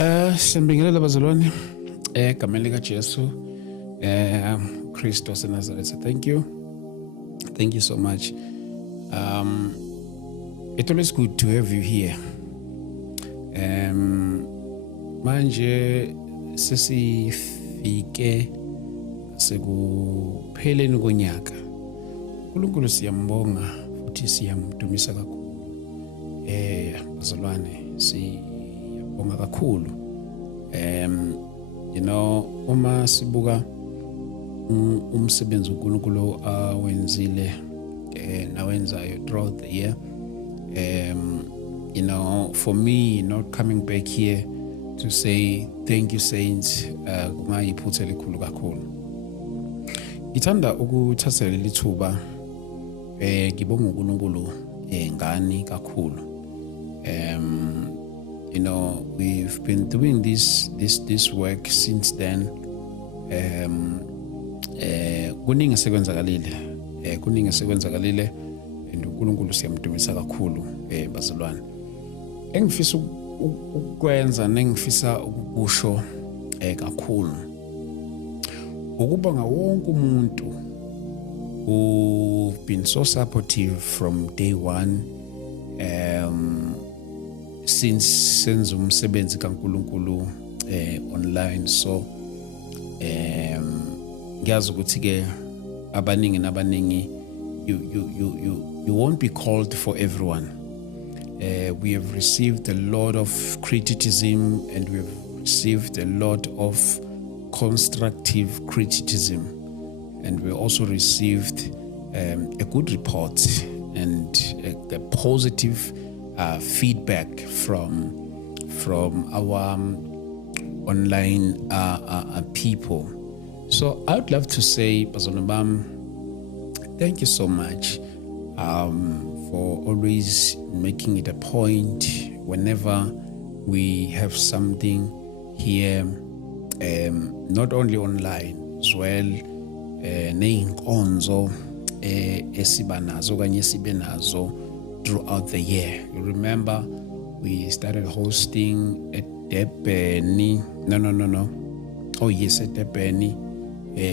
Siyambingelela bazalwane egameni lika Jesu Kristo waseNazaretha. Thank you so much. It's always good to have you here. Manje sesifike sekupheleni konyaka. uNkulunkulu siyambonga futhi siyamdumisa kakhulu. Bazalwane siyabonga kakhulu. Uma sibuka umsebenzi uNkulunkulu awenzile nawenzayo throughout the year, for me not coming back here to say thank you saints kungayiphutha elikhulu kakhulu. Ngithanda ukuthathela lithuba ngibonga uNkulunkulu ngani kakhulu. We've been doing this work since then. Kuningi sekwenzakalile and uNkulunkulu siyamdumisa kakhulu bazalwane. Engifisa ukwenza nengifisa ukusho kakhulu ukubonga wonke umuntu who've been so supportive from day one since senza umsebenzi kaNkulunkulu online. So ngiyazi ukuthi ke abaningi you won't be called for everyone. We have received a lot of criticism and we have received a lot of constructive criticism, and we also received a good report and a positive feedback from our online people. So I would love to say, Bazalwane bam, thank you so much for always making it a point whenever we have something here, not only online as well, neyinkonzo esiba nazo kanye esibe nazo throughout the year. You remember we started hosting at Durban. No. Oh yes, at Durban.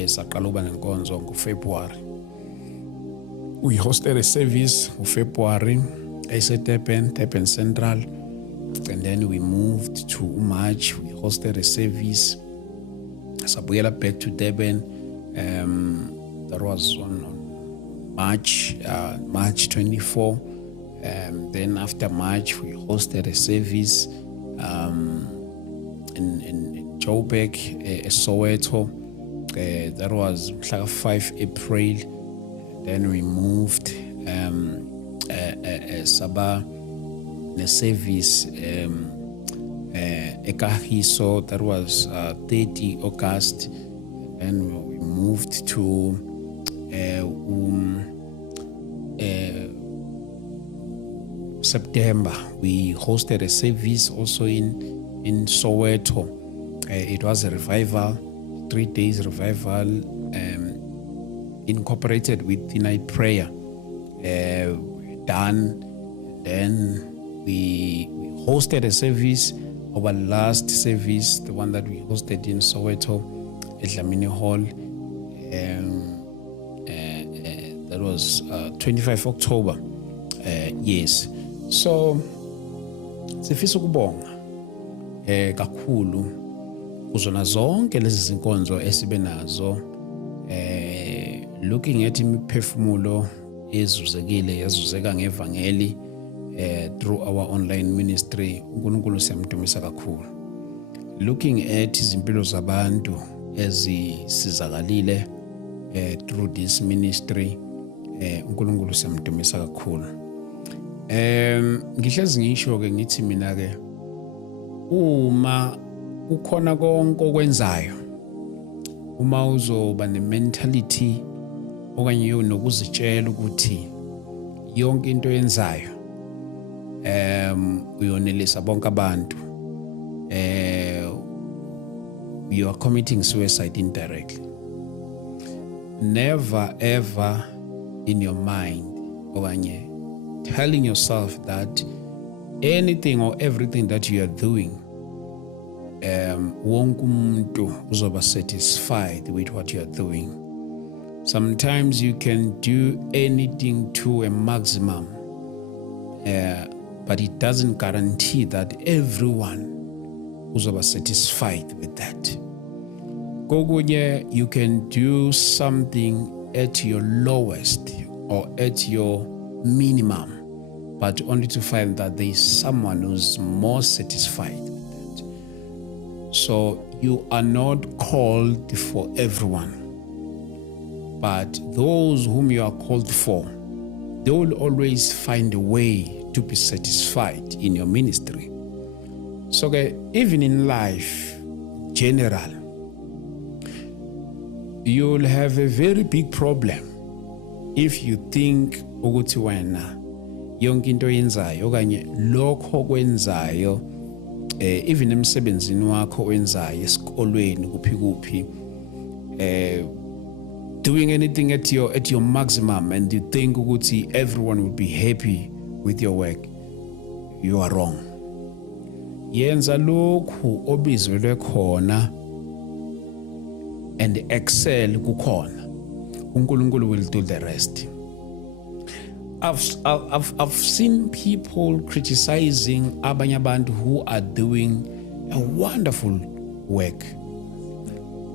Saqala uba nenkonzo ngoFebruary. We hosted a service in February at Durban Central, and then we moved to March. We hosted a service. Sabuyela back to Durban. That was on March 24. Then after March, we hosted a service in Joburg, Soweto. That was 5 April. Then we moved Sabah a service Ekahiso. That was 30 August. Then we moved to September. We hosted a service also in Soweto. It was a revival, 3 days revival, incorporated with the night prayer. Done. Then we hosted a service, our last service, the one that we hosted in Soweto at Dlamini Hall. That was 25 October. Yes. So sifisa ukubonga kakhulu kuzona zonke lezi zinkonzo esibe nazo, looking at imiphefumulo yazuzeka ngevangeli through our online ministry. uNkulunkulu siyamdumisa kakhulu. Looking at izimpilo zabantu ezisizakalile through this ministry, uNkulunkulu siyamdumisa kakhulu. Ngihlezi ngisho ke ngithi mina ke uma ukhona konke okwenzayo, uma uzoba ne-mentality okanye nokuzitshela ukuthi yonke into yenzayo uyonelisa bonke abantu, you are committing suicide indirectly. Never ever in your mind okanye telling yourself that anything or everything that you are doing wonke umuntu uzoba satisfied with what you are doing. Sometimes you can do anything to a maximum, but it doesn't guarantee that everyone uzoba satisfied with that. Kokunye, you can do something at your lowest or at your minimum, but only to find that there is someone who's more satisfied with that. So you are not called for everyone, but those whom you are called for, they will always find a way to be satisfied in your ministry. So even in life, general, you'll have a very big problem if you think ukuthi wena yonke into yenzayo okanye lokho kwenzayo even emsebenzini wakho wenzayo esikolweni kuphi doing anything at your maximum, and you think ukuthi everyone will be happy with your work, you are wrong. Yenza lokhu obizelwe khona and excel kukhona. uNkulunkulu will do the rest. I've seen people criticizing abanye abantu who are doing a wonderful work.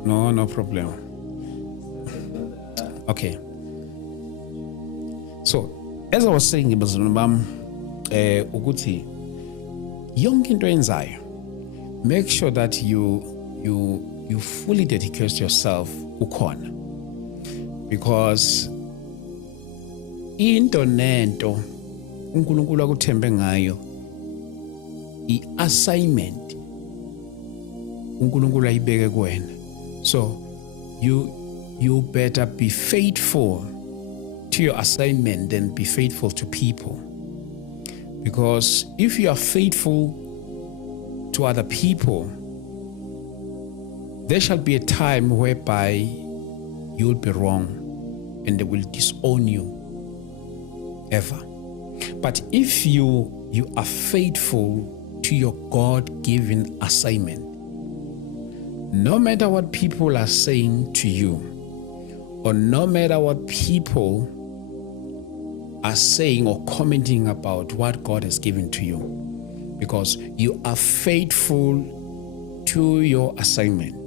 No problem. Okay. So, as I was saying, ukuthi yonke into yenzayo, make sure that you fully dedicate yourself kukhona, because into nento uNkulunkulu akuthembe ngayo i-assignment uNkulunkulu ayibeke kuwena. So you better be faithful to your assignment than be faithful to people, because if you are faithful to other people, there shall be a time whereby you'll be wrong and they will disown you ever. But if you are faithful to your God-given assignment, no matter what people are saying to you, or no matter what people are saying or commenting about what God has given to you, because you are faithful to your assignment.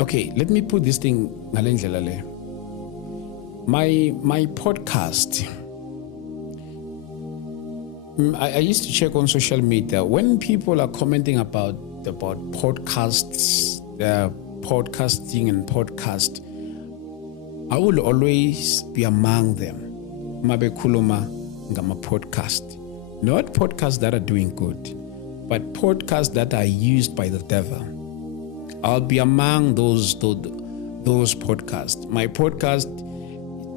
Okay, let me put this thing ngalendlela le. My podcast, I used to check on social media when people are commenting about podcasts, podcasting and podcast. I will always be among them. Mabe kuluma ngama podcast, not podcasts that are doing good, but podcasts that are used by the devil. I'll be among those podcasts. My podcast,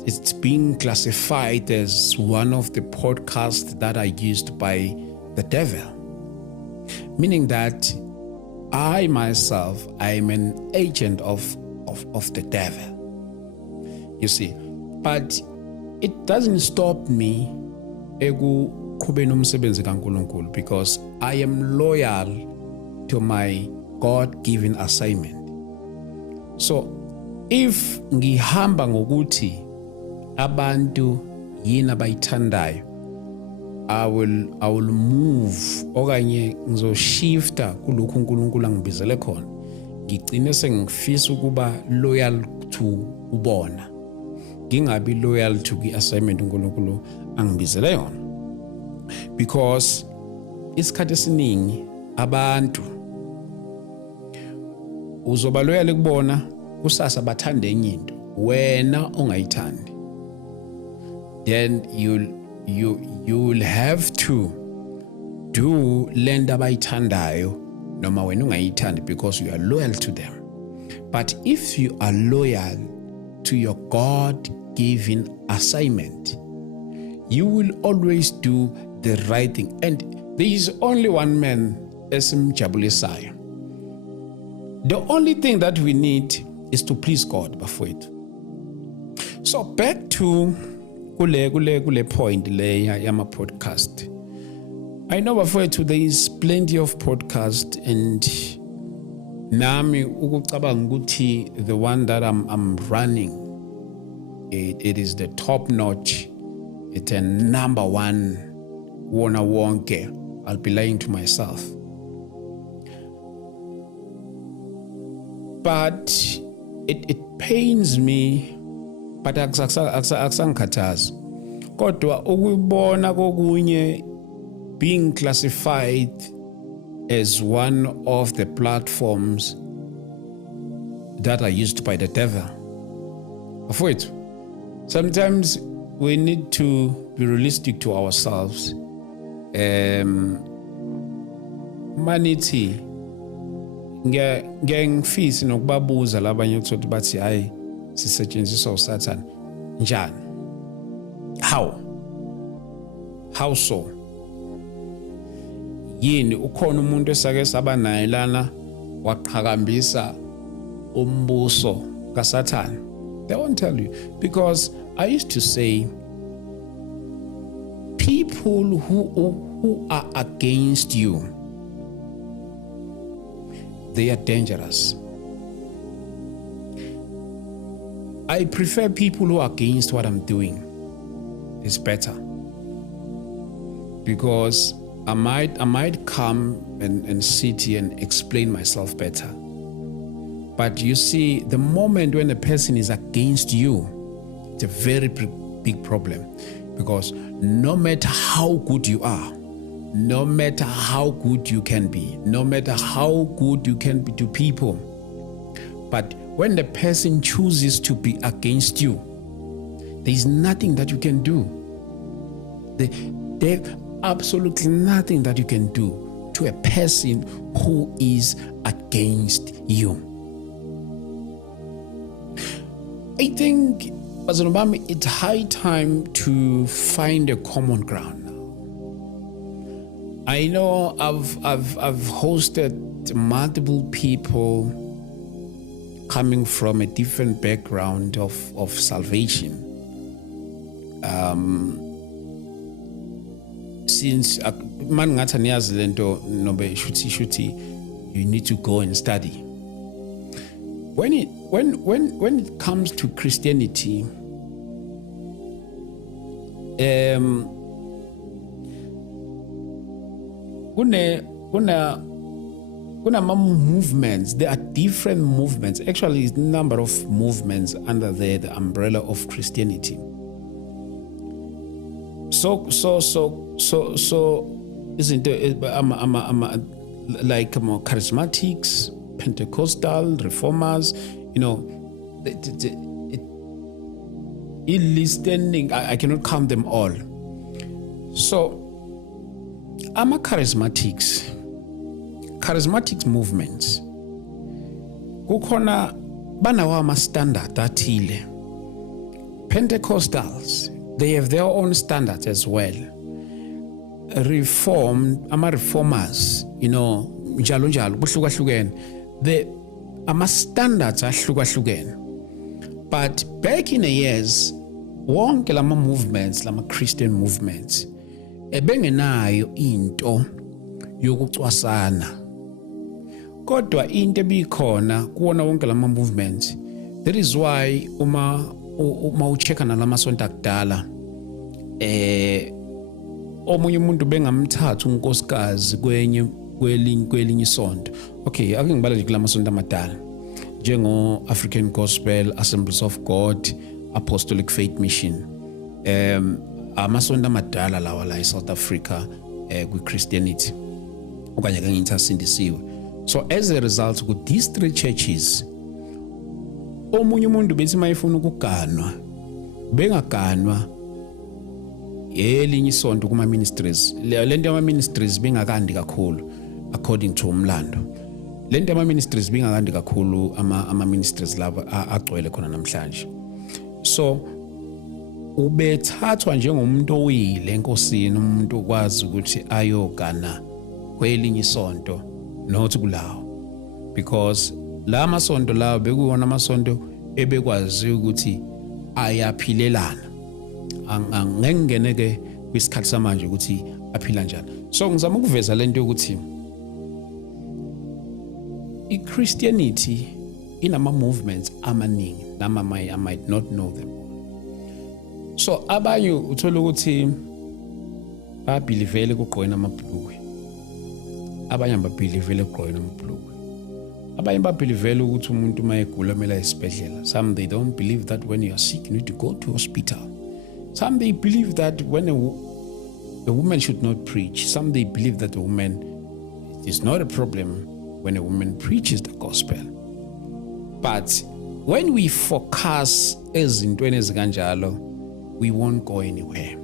it's being classified as one of the podcasts that are used by the devil, meaning that I myself, I'm an agent of the devil. You see, but it doesn't stop me because I am loyal to my God-given assignment. So if ngihamba ngokuthi abantu yini abayithandayo, I will move okanye ngizoshifta kulokhu uNkulunkulu angibizele khona, ngigcine sengifisa ukuba loyal to ubona, ngingabi loyal to i-assignment uNkulunkulu angibizele yona. Because isikhathi esiningi abantu uzoba loyal kubona kusasa bathanda enye into wena ongayithandi, then you'll have to do lento abayithandayo noma wena ungayithandi, because you are loyal to them. But if you are loyal to your God-given assignment, you will always do the right thing. And there is only one man esimjabulisayo. The only thing that we need is to please God before it. So back to kule point le yama podcast. I know bafowethu there is plenty of podcast, and nami ukucabanga ukuthi the one that I'm running, it is the top notch. It's a number one wona wonke. I'll be lying to myself. But it pains me, but akusangikhathazi. Kodwa ukubona kokunye being classified as one of the platforms that are used by the devil. Afowethu, sometimes we need to be realistic to ourselves. Manithi ngiyangifisa nokubabuza labanye ukuthi bathi hayi sisetshenziswa uSathane njani? How so? Yini ukhona umuntu esake saba naye lana waqhakambisa umbuso kaSathane? They won't tell you, because I used to say people who are against you, they are dangerous. I prefer people who are against what I'm doing. It's better, because I might come and sit here and explain myself better. But you see, the moment when a person is against you, it's a very big problem, because no matter how good you are, no matter how good you can be, no matter how good you can be to people, but when the person chooses to be against you, there is nothing that you can do. There's absolutely nothing that you can do to a person who is against you. I think, as an Obama, it's high time to find a common ground now. I know I've hosted multiple people coming from a different background of salvation. Since man ngathi aniyazi lento nobe shuthi you need to go and study. When it comes to Christianity, kuna movements. There are different movements. Actually, it's a number of movements under the umbrella of Christianity. So isn't it? Like charismatics, Pentecostal, reformers. You know, listening. I cannot count them all. So, I'm a charismatics movements. Kukhona banawa ama standard athile. Pentecostals, they have their own standards as well. Reformers, you know, njalo kuhlukahlukene. Ama standards ahlukahlukene. But back in the years, wonke lama movements, lama Christian movements, ebengenayo into yokucwasana. Kodwa into ebikhona kuwona wonke lama movements. That is why uma uchecka nalama sonto akudala, omunye umuntu bengamthatha unkosikazi kwelinye isonto. Okay, ake ngibala nje kulama sonto amadala. Njengo African Gospel, Assemblies of God, Apostolic Faith Mission. Amasonto amadala lawa la eSouth Africa kwi-Christianity. Okanye ke ngithasindisiwe. So as a result, with these three churches, omunye umuntu bethi mayifuna ukuganwa, bengaganwa elinye isonto kuma ministries. Lento ama ministries bengakandi kakhulu according to umlando. Lento ama ministries bengakandi kakhulu ama ministries laba agcwele khona namhlanje. So ubethathwa njengomuntu owile enkosini, umuntu okwazi ukuthi ayogana kwelinye isonto nothi kulawo, because la masonto lawo bekuwona amasonto ebekwazi ukuthi ayaphilelana. angengene ke kwisikhathi samanje ukuthi aphila njani. So ngizama ukuveza lento ukuthi iChristianity inama movements amaningi nama I might not know them all. So abanye uthola ukuthi babelivele kugqoyena amabhlukwe, abanye babelivele kugqoyena amabhlukwe, abanye babelivele ukuthi umuntu mayegula mela esibhedlela. Some they don't believe that when you are sick you need to go to hospital. Some they believe that when a woman should not preach. Some they believe that a woman, it is not a problem when a woman preaches the gospel. But when we focus ezintweni ezikanjalo, we won't go anywhere.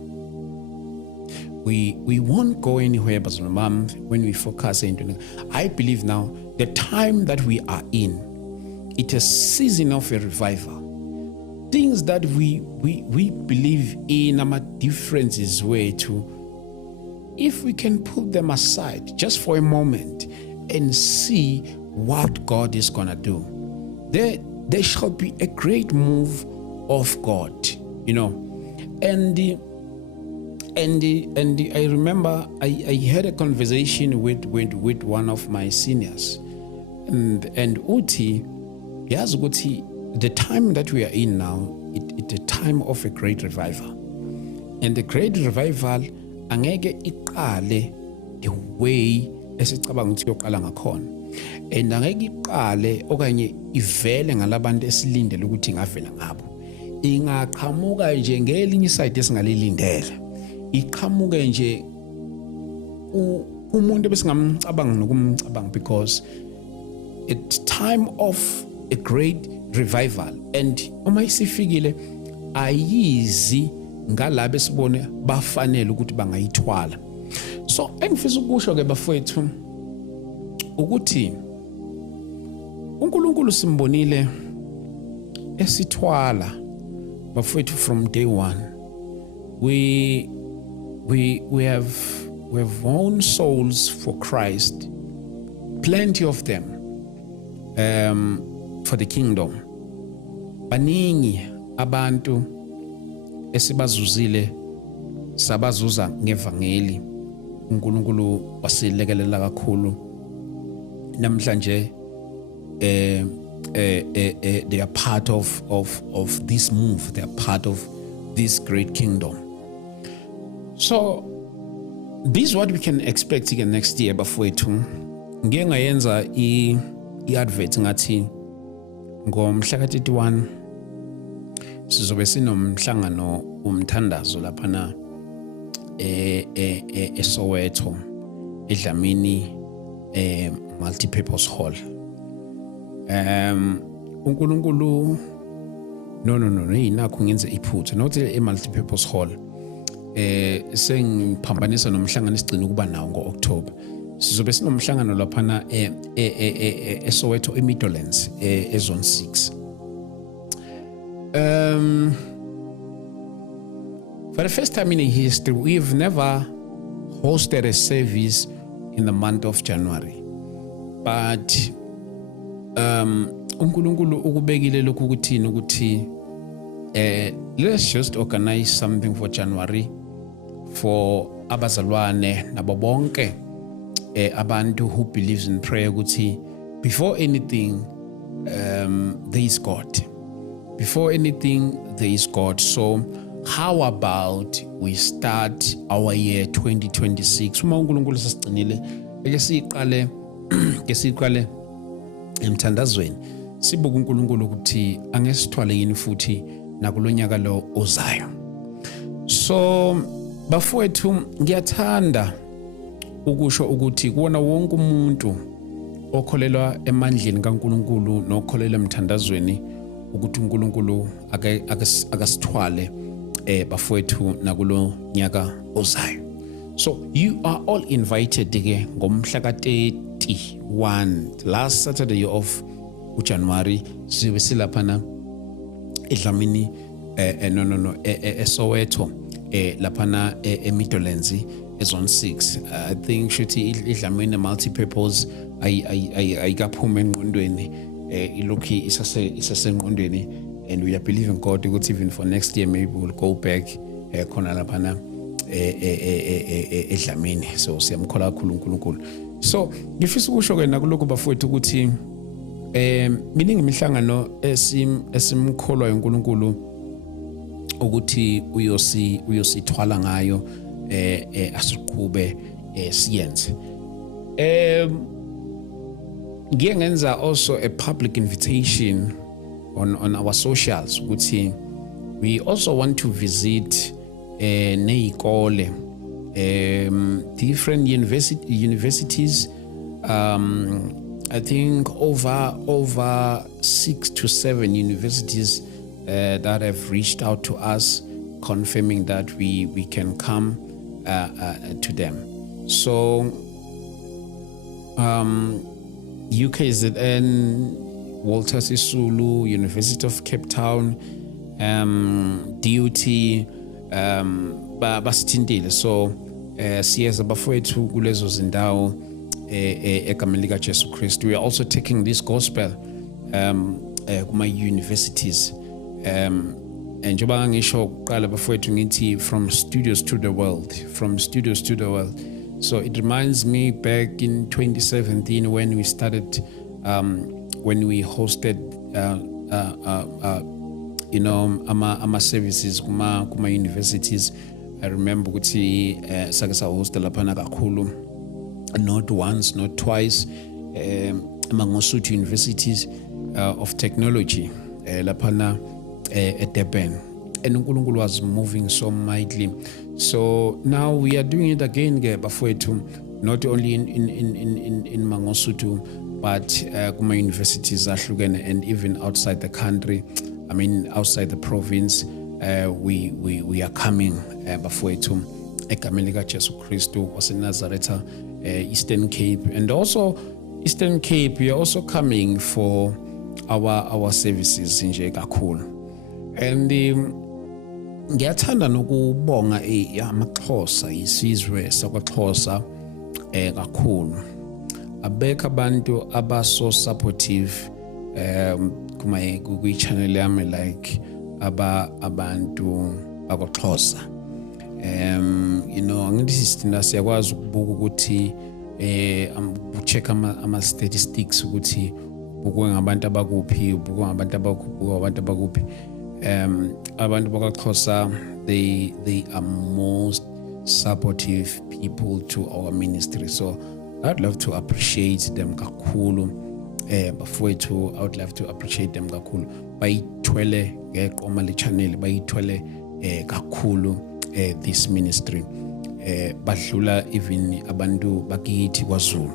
We won't go anywhere, but when we focus into, I believe now the time that we are in, it's a season of a revival. Things that we believe in, our differences way to, if we can put them aside just for a moment and see what God is gonna do, there shall be a great move of God, you know. And I remember I had a conversation with one of my seniors, and Uti, yes, Uti, the time that we are in now, it's a time of a great revival. And the great revival, angeke iqale the way esicabanga ukuthi yoqala ngakhona. And angeke iqale okanye ivele ngalabantu esilindele ukuthi ingavela ngabo. Ingaqhamuka nje ngelinye iside esingalilindele. Iqhamuke nje umuntu besingamcabanga nokumcabanga, because it's time of a great revival. And uma isifikile ayizi ngalabo esibone bafanele ukuthi bangayithwala. So engifisa ukusho ke bafowethu ukuthi uNkulunkulu simbonile esithwala bafowethu from day one. We have won souls for Christ, plenty of them, for the kingdom. Baningi abantu esibazuzile sabazuza ngevangeli. uNkulunkulu wasilekelela kakhulu. Namhlanje they are part of this move. They are part of this great kingdom. So this is what we can expect again next year bafowethu. Ngeke ngayenza i-advert ngathi ngomhla ka-31 sizobe sinomhlangano umthandazo laphana eSoweto eDlamini multi-purpose hall. uNkulunkulu no inakho ngenze iphutha not multi-purpose hall. Sengiphambanisa nomhlangano esigcina ukuba nawo ngo-October. Sizobe sinomhlangano laphana eSoweto eMidlands ezone 6. For the first time in history, we've never hosted a service in the month of January. But uNkulunkulu ukubekile lokhu ukuthini ukuthi let's just organize something for January for abazalwane nabo bonke abantu who believes in prayer ukuthi before anything there is God. Before anything there is God. So how about we start our year 2026? Uma uNkulunkulu sasigcinile eke siqale emthandazweni sibuka uNkulunkulu ukuthi angesithwale yini futhi nakulonyaka lo ozayo. So bafowethu ngiyathanda ukusho ukuthi kuona wonke umuntu okholelwa emandleni kaNkulunkulu nokholelwa emthandazweni ukuthi uNkulunkulu akasithwale bafowethu nakulo nyaka ozayo. So you are all invited ke ngomhla ka-31 last Saturday of January sibe silaphana eDlamini eSoweto laphana eMidlands ezone 6. I think shothi iDlamini multi-purpose ayikaphuma engqondweni ilokhi isasengqondweni, and we are believing God ukuthi even for next year maybe we'll go back khona laphana eDlamini. So siyamkhola kakhulu uNkulunkulu. So ngifisa ukusho ke nakuloko bafowethu ukuthi miningi imihlangano esimkholwa uNkulunkulu ukuthi uyosithwala ngayo asiqhube siyenze. Ngiye ngenza also a public invitation on our socials ukuthi we also want to visit neikole different universities. I think over 6 to 7 universities that have reached out to us confirming that we can come to them. So UKZN, Walter Sisulu, University of Cape Town, DUT, basithintile. So siyeza bafowethu kulezo zindawo egameni lika Jesu Kristu. We are also taking this gospel kuma universities. Njengoba ngisho kuqala bafowethu ngithi from studios to the world. So it reminds me back in 2017 when we started, when we hosted, ama services kuma universities. I remember ukuthi sake sa hosta laphana kakhulu, not once, not twice, Mangosuthu universities of technology laphana at Durban. And uNkulunkulu was moving so mightily. So now we are doing it again, bafowethu, not only in Mangosuthu, but kuma universities ahlukene and even outside the country. I mean, outside the province, we are coming, bafowethu, egameni lika Jesu Kristu waseNazareth, Eastern Cape, and also Eastern Cape. We are also coming for our services nje kakhulu. And ngiyathanda nokubonga amaXhosa, isizwe sakwaXhosa kakhulu. Abekho abantu abaso supportive kuma channel yami like abantu bakwaXhosa. Ngithi sithina siyakwazi ukubuka ukuthi check ama statistics ukuthi ubukwe ngabantu abakuphi, ubukwe ngabantu abakuphi. Abantu bakwaXhosa, they are most supportive people to our ministry. So I'd love to appreciate them kakhulu. Bafowethu, I would love to appreciate them kakhulu. Bayithwele ngeqoma le channel, bayithwele kakhulu this ministry. Badlula even abantu bakithi kwaZulu.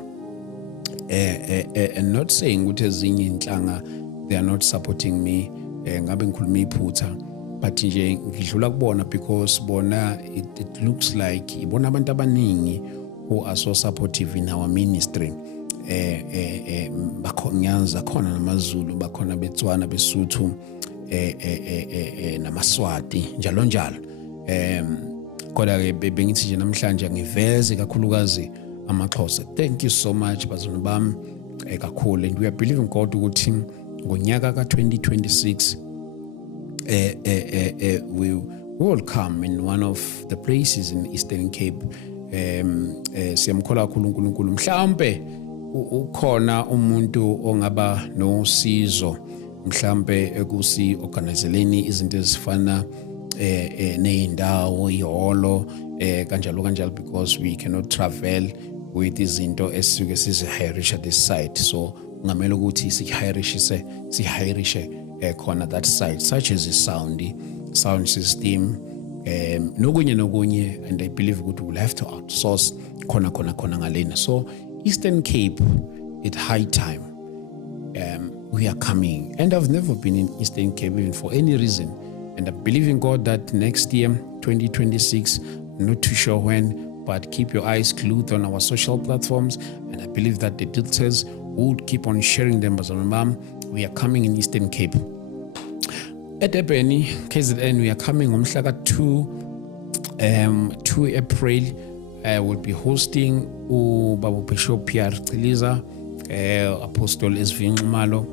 And not saying ukuthi ezinye inhlanga they are not supporting me, ngabe ngikhuluma iphutha, but nje ngidlula kubona because bona it looks like ibona abantu abaningi who are so supportive in our ministry. Bakhonyanza khona namaZulu, bakhona beTswana, beSuthu, namaswati njalo njalo. Kodwa ke bengithi nje namhlanje ngiveze kakhulukazi amaXhosa. Thank you so much bazalwane bami kakhulu, and we are believing God ukuthi ngonyaka ka 2026 we will come in one of the places in Eastern Cape. Siyamkhola kakhulu uNkulunkulu. Mhlambe ukhona umuntu ongaba nosizo mhlambe ekusi organizeleni izinto ezifana neindawo iholo kanjalo, because we cannot travel with izinto esisuke sizihirisha this site. So ngamele ukuthi sihirishe khona that site, such as the sound system, nokunye, and I believe ukuthi we'll have to outsource khona ngalena. So Eastern Cape, at high time, we are coming, and I've never been in Eastern Cape even for any reason, and I believe in God that next year 2026, I'm not too sure when, but keep your eyes glued on our social platforms, and I believe that the details would keep on sharing them. We are coming in Eastern Cape. At Durban, KZN, we are coming on 2 April. We'll be hosting Babu Bishop Pierre Tiliza, Apostle Esvin Malo,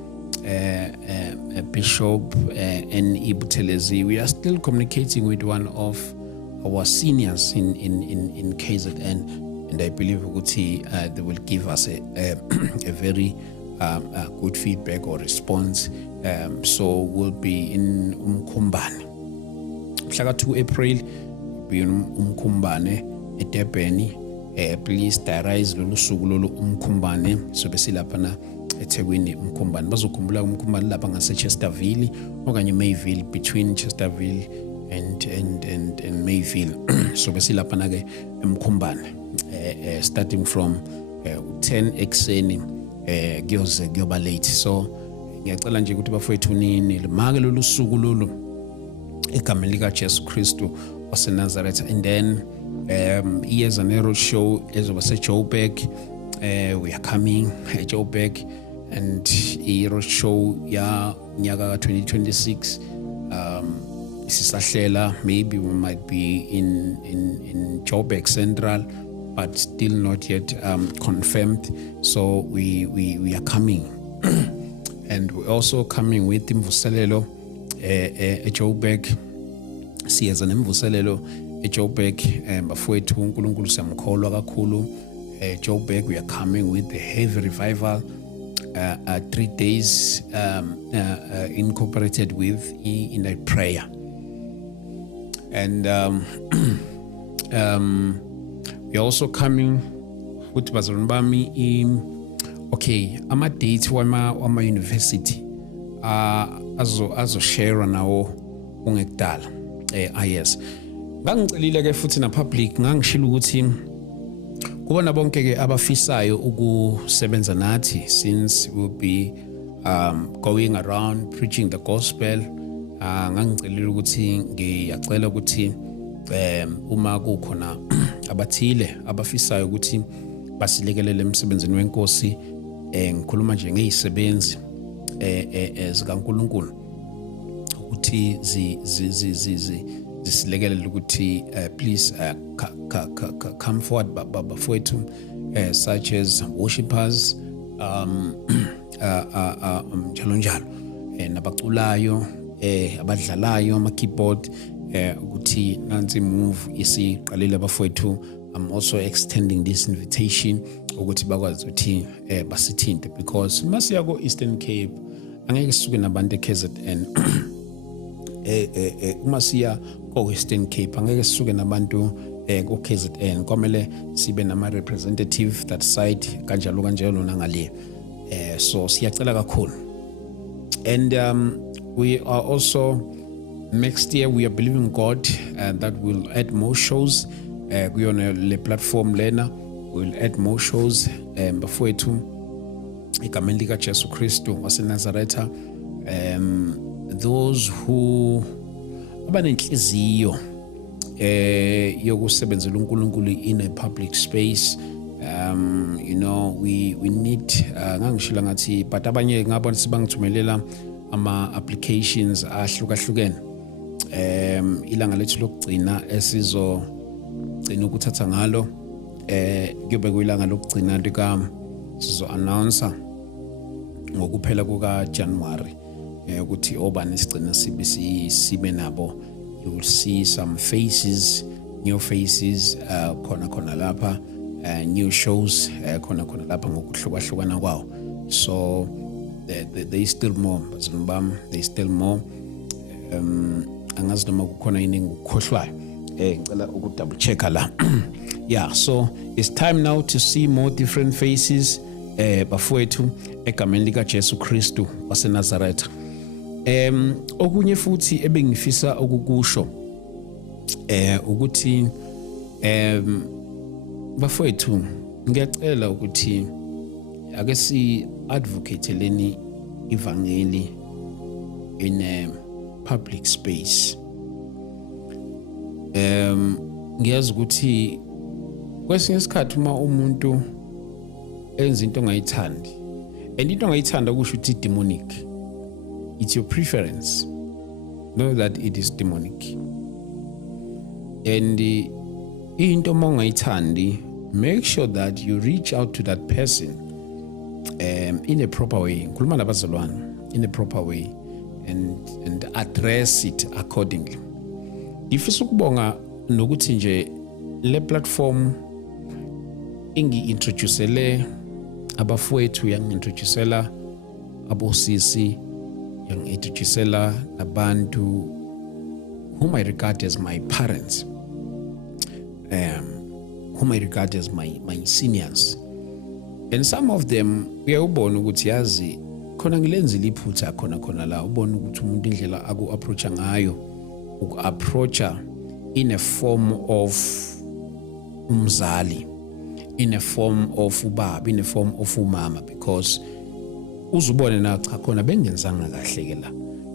Bishop and Ibutelezi. We are still communicating with one of our seniors in KZN, and I believe they will give us a very good feedback or response. So we'll be in Umkhumbane. Mhlaka 2 April, we'll be in Umkhumbane eDurban. Please diarize lolu suku lolu Umkhumbane sobe silapha eThekwini Umkhumbane. Bazokhumbula Umkhumbane lapha ngase Chesterville okanye Mayville, between Chesterville and Mayville. Sobe silapha ke Umkhumbane starting from 10 ekseni kuyoba late. So ngiyacela nje ukuthi bafowethu nini limake lolu suku lolu egameni lika Jesu Kristu waseNazaretha. And then years an arrow show ezoba seJoburg. We are coming Joburg, and a show ya nyaka 2026 sisahlela. Maybe we might be in Joburg Central, but still not yet confirmed. So we are coming. And we're also coming with Imvuselelo Joburg. Siyeza nemvuselelo Joburg, bafowethu uNkulunkulu siyamkholwa kakhulu. Joburg, we are coming with the heavy revival, 3 days incorporated with in a prayer. And we are also coming with Bazarunbami. Okay, ama dates wama university azo share nawo ungekudala. Yes, ngangicelile ke futhi na public ngangishilo ukuthi kubona bonke ke abafisayo ukusebenza nathi, since we'll be going around preaching the gospel. Ngangicelile ukuthi ngiyacela ukuthi uma kukhona abathile abafisayo ukuthi basilekelele emsebenzini wenkosi, ngikhuluma nje ngezisebenzi zikaNkulunkulu ukuthi zisilekelele ukuthi please come forward bafowethu, such as worshipers, njalo njalo, nabaculayo, abadlalayo ama-keyboard, ukuthi nansi move isiqalile bafowethu. I'm also extending this invitation ukuthi bakwazi ukuthi basithinte, because masiya ko Eastern Cape angeke sisuke nabantu eKZN. Uma siya ko Western Cape angeke sisuke nabantu ko KZN, kwamele sibe nama representative that side kanjalo nangale. So siyacela kakhulu. And we are also, next year we are believing God that we'll add more shows. Kuyona le platform lena we'll add more shows bafowethu egameni lika Jesu Kristu waseNazaretha. Those who abanenhliziyo yokusebenzela uNkulunkulu in a public space, you know, we need ngangishila ngathi, but abanye ngabona sibangithumelela ama applications ahlukahlukene. Ilanga lethu lokugcina esizogcina ukuthatha ngalo kuyobe kuyilanga lokugcina lika sizo announce ngokuphela kuka January ukuthi obani sigcina sibe nabo. You will see some faces, new faces khona lapha, new shows khona lapha ngokuhlukahlukana kwawo. So there is still more, there is still more. Angazi noma kukhona yini ngikhohlwayo, ngicela ukudouble check la. Yeah, so it's time now to see more different faces bafowethu egameni lika Jesu Kristu waseNazaretha. Okunye futhi ebengifisa ukukusho ukuthi bafowethu ngiyacela ukuthi ake si advocateeleni ivangeli in a public space. Ngiyazi ukuthi kwesinye isikhathi uma umuntu enza into ongayithandi, and into ongayithanda kusho ukuthi demonic, it's your preference, know that it is demonic. And into ongayithandi, make sure that you reach out to that person in a proper way, ngikhuluma nabazalwane, in a proper way, and address it accordingly. Ngifisa ukubonga nokuthi nje le platform ingi-introducele abafowethu, yangi-introducela abosisi, yangi-introducela abantu whom I regard as my parents, whom I regard as my seniors. And some of them uyawubona ukuthi yazi khona ngilenzile iphutha khona la, ubona ukuthi umuntu indlela aku-approacha ngayo, uku-approacha in a form of umzali, in a form of ubaba, in a form of umama, because uzubone na cha khona bengenzanga kahle ke la,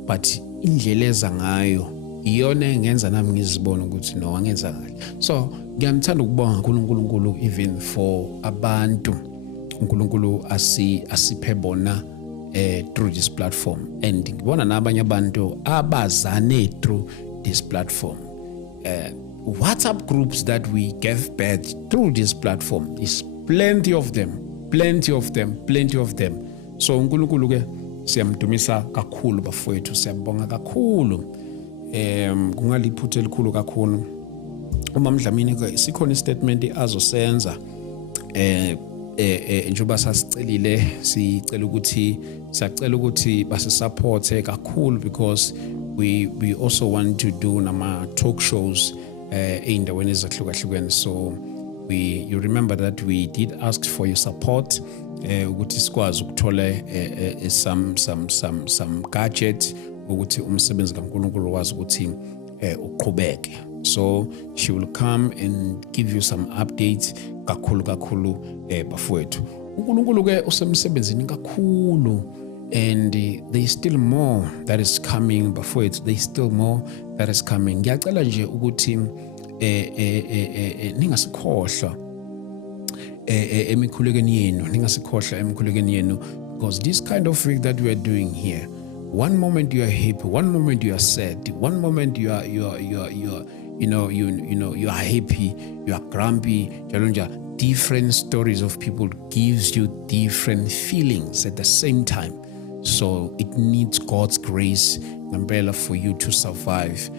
but indlela eza ngayo iyona engenza nami ngizibona ukuthi no angenza kahle. So ngiyamthanda ukubonga uNkulunkulu even for abantu uNkulunkulu asiphe bona through this platform, and ngibona nabanye abantu abazane through this platform. WhatsApp groups that we gave birth through this platform is plenty of them. So uNkulunkulu ke siyamdumisa kakhulu bafowethu, siyabonga kakhulu. Kungaliphutha elikhulu kakhulu. Uma Mdlamini ke sikhona istatement azosenza njengoba sasicelile, sicela ukuthi basisupport kakhulu, because we also want to do nama talk shows eindaweni ezahlukahlukene. So you remember that we did ask for your support ukuthi sikwazi ukuthola some gadget ukuthi umsebenzi kaNkulunkulu wazi ukuthi uqhubeke. So she will come and give you some updates kakhulu bafowethu. uNkulunkulu ke usemsebenzini kakhulu, and there's still more that is coming bafowethu, there's still more that is coming. Ngiyacela nje ukuthi ningasikhohlwa emikhulekweni yenu, because this kind of work that we are doing here, one moment you are happy, one moment you are sad, one moment you are happy, you are grumpy. Different stories of people gives you different feelings at the same time. So it needs God's grace, umbrella, for you to survive.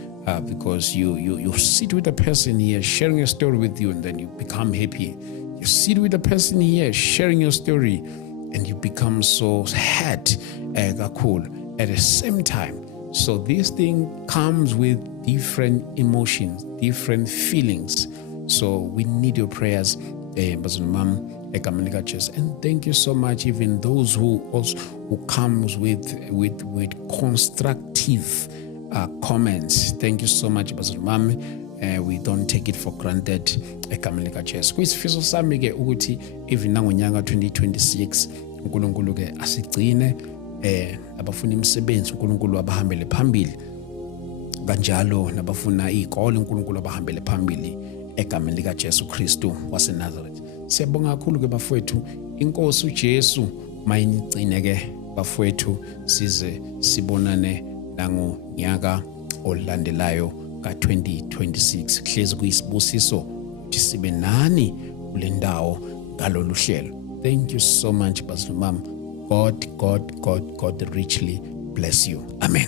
Because you sit with a person here sharing your story with you, and then you become happy. You sit with a person here sharing your story, and you become so sad, cool at the same time. So this thing comes with different emotions, different feelings. So we need your prayers, Mom, and thank you so much. Even those who comes with constructive comments. Thank you so much, Mom. We don't take it for granted. Kwisifiso sami ke ukuthi even nangonyaka 2026 uNkulunkulu ke asigcine abafuna imisebenzi uNkulunkulu abahambele phambili, kanjalo nabafuna izikole uNkulunkulu abahambele phambili egameni lika Jesu Kristu waseNazareth. Siyabonga kakhulu ke bafowethu, inkosi uJesu mayinigcine ke bafowethu, size sibonane nangonyaka olandelayo ka-2026. Hlezi kuyisibusiso ukuthi sibe nani kule ndawo ngalolu hlelo. Thank you so much, Pastor Mom. God richly bless you. Amen.